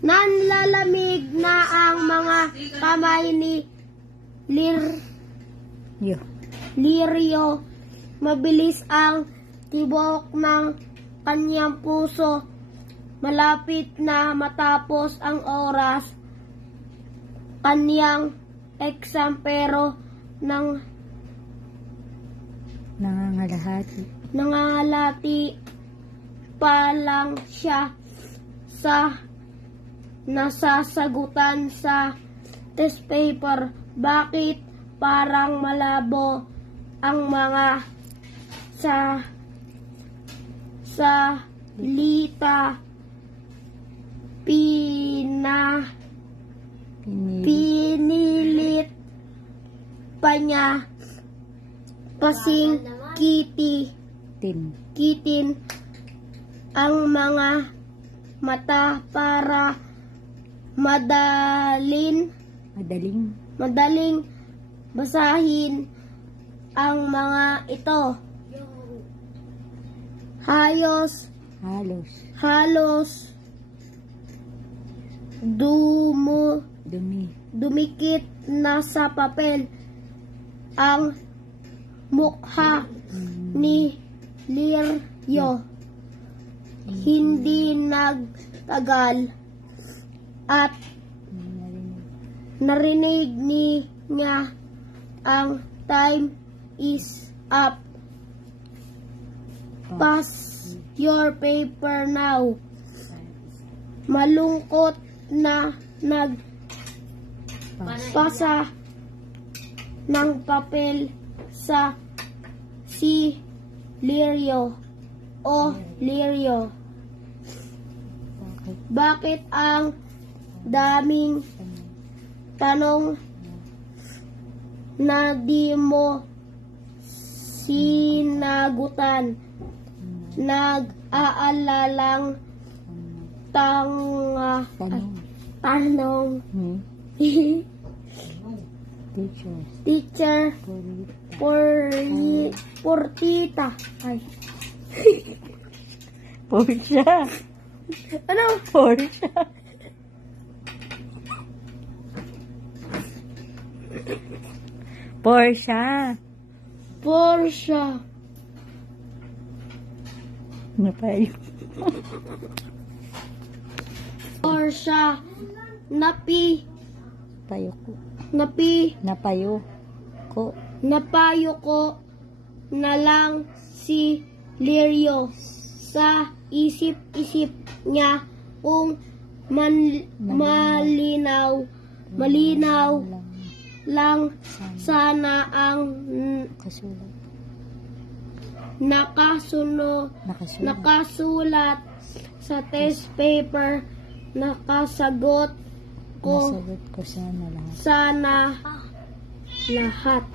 Nanlalamig na ang mga kamay ni Lirio. Mabilis ang tibok ng kanyang puso. Malapit na matapos ang oras. Kanyang exam pero nangangalati pa lang siya sa nasasagutan sa test paper. Bakit parang malabo ang mga salita? Pinilit pa niya kasing kitin ang mga mata para madaling basahin ang mga ito. Halos dumikit na sa papel ang mukha ni Lirio. Hindi nagtagal at narinig niya ang time is up. Pass your paper now. Malungkot na nagpasa ng papel sa si Lirio. Lirio, bakit ang daming tanong na di mo sinagutan? Nag-aalalang tanong. Teacher Portita. Ay. Porsche. Ano? Porsche. Napayo. Porsche. Napayo ko na lang si Lirio. Sa isip-isip niya kung malinaw lang sana ang nakasulat sa test paper. Nakasagot ko sana lahat.